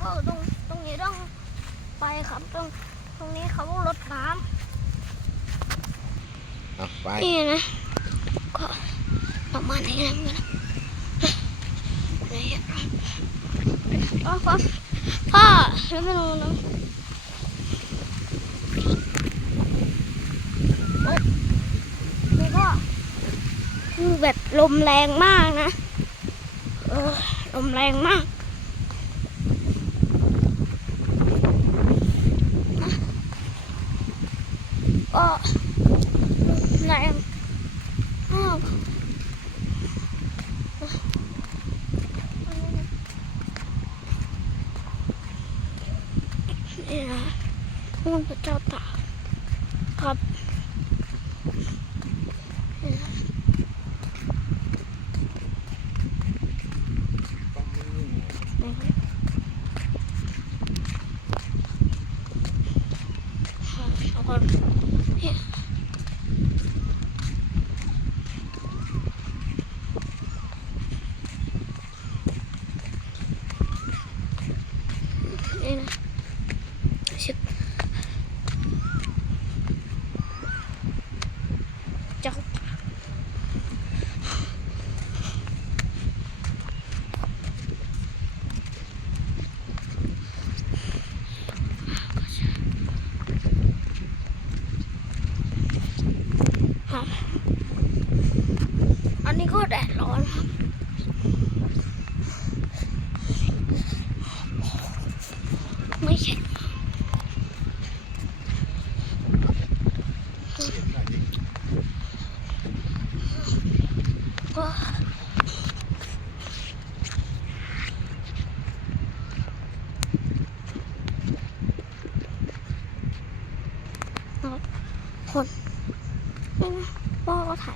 เออตรงตรงนี้ต้องไปครับตรงตรงนี้เขารดน้เอาไปำนี่นะก็ประมาณนี้นะมันนี่อ๋อพ่อพ่อแล้วไม่รู้นะโอ๊ยนี่ก็คือแบบลมแรงมากนะเออลมแรงมาก ก็แรงมากนี่นะมันพระเจ้าตาครับ นะนี่นะเอาก่อนเนี่ย นี่นะชิบเจ้า ครับ อันนี้ก็แดดร้อนครับไม่ใช่ก็เอาคน 高台